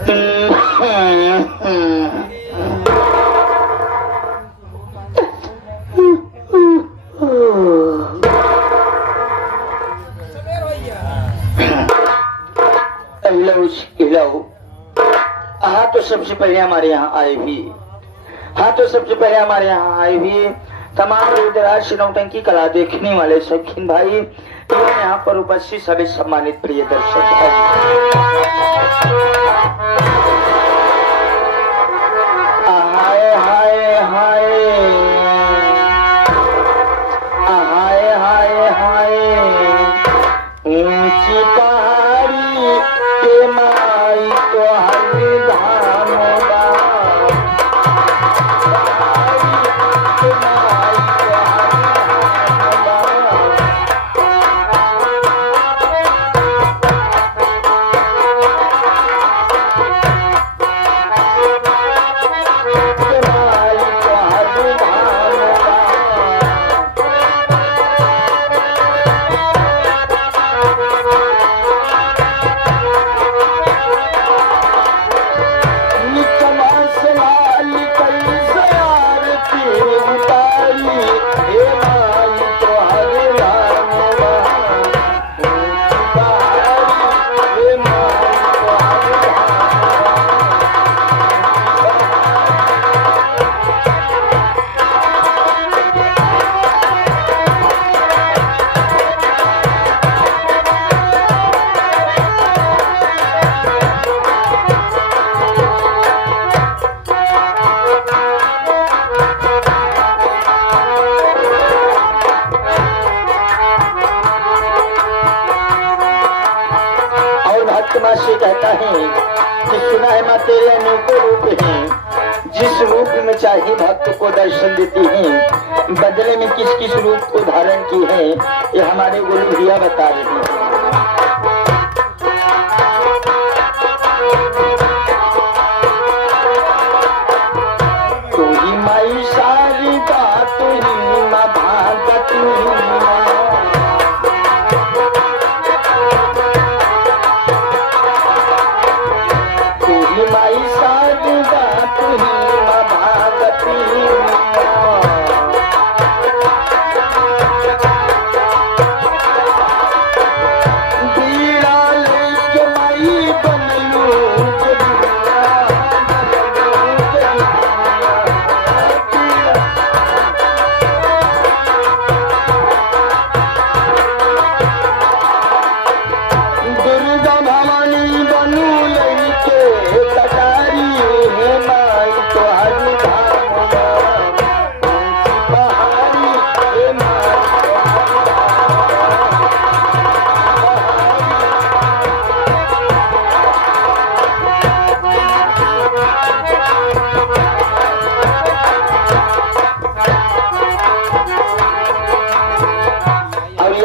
हाँ तो सबसे पहले हमारे यहाँ आए भी तमाम दूरदराज से नौटंकी कला देखने वाले शौकीन भाई एवं यहाँ पर उपस्थित सभी सम्मानित प्रिय दर्शक भाई, हाय हाय हाय हाय हाय हाय ऊंची पहाड़ी के माई तो हर धाम से कहता है कि सुना है माँ तेरे अनेकों रूप हैं, जिस रूप में चाहे भक्त को दर्शन देती हैं, बदले में किस किस रूप को धारण की है ये हमारे गुरु भैया बता रहे हैं। तू ही माई शारदा तू ही माँ भागवती माई शारदा तू ही माँ भागवती बीड़ा लेके माई बनलू दुर्गा भवानी बनू लेके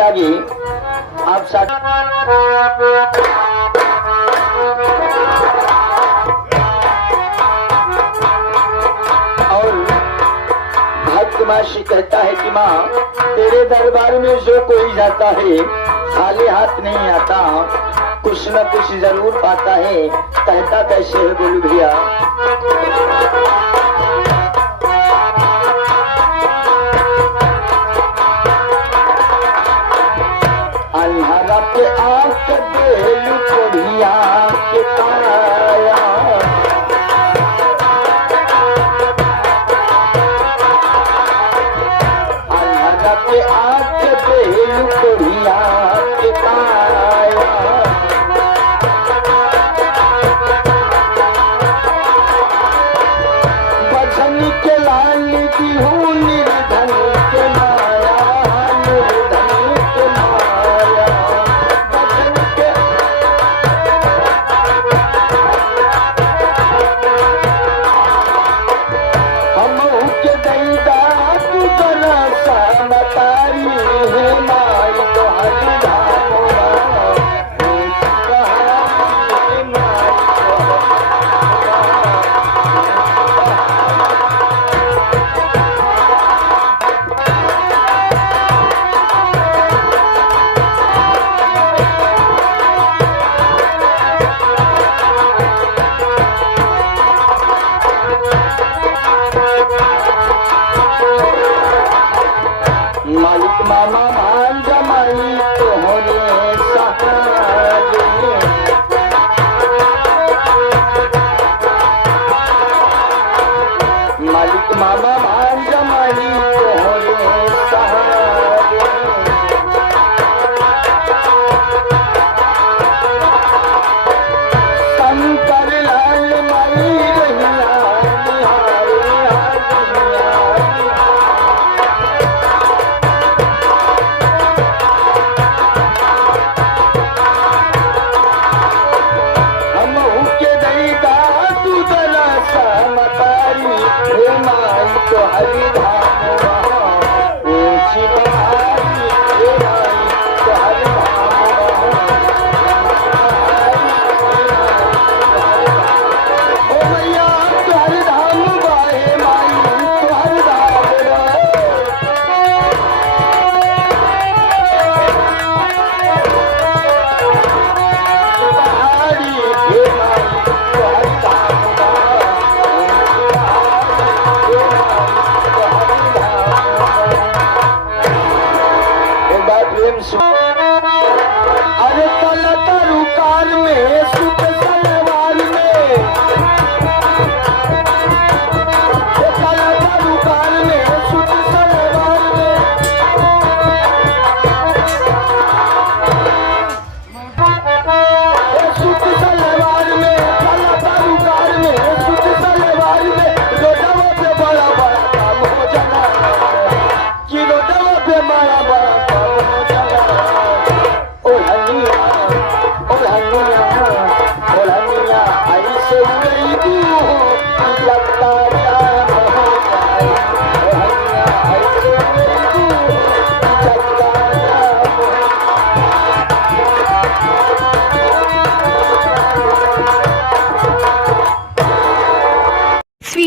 आगे आप साथ और भक्त माशी कहता है कि माँ तेरे दरबार में जो कोई जाता है खाली हाथ नहीं आता, कुछ न कुछ जरूर पाता है। कहता कैसे है बोलू भैया, अल्लाह के आंख देलू कोढ़िया के काया, अल्लाह के आंख देलू कोढ़िया के काया, बचन के लाल की हूँ निर्धन के माया, निर्धन के माया, बचन के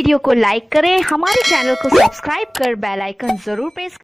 वीडियो को लाइक करें, हमारे चैनल को सब्सक्राइब कर बेल आइकन जरूर प्रेस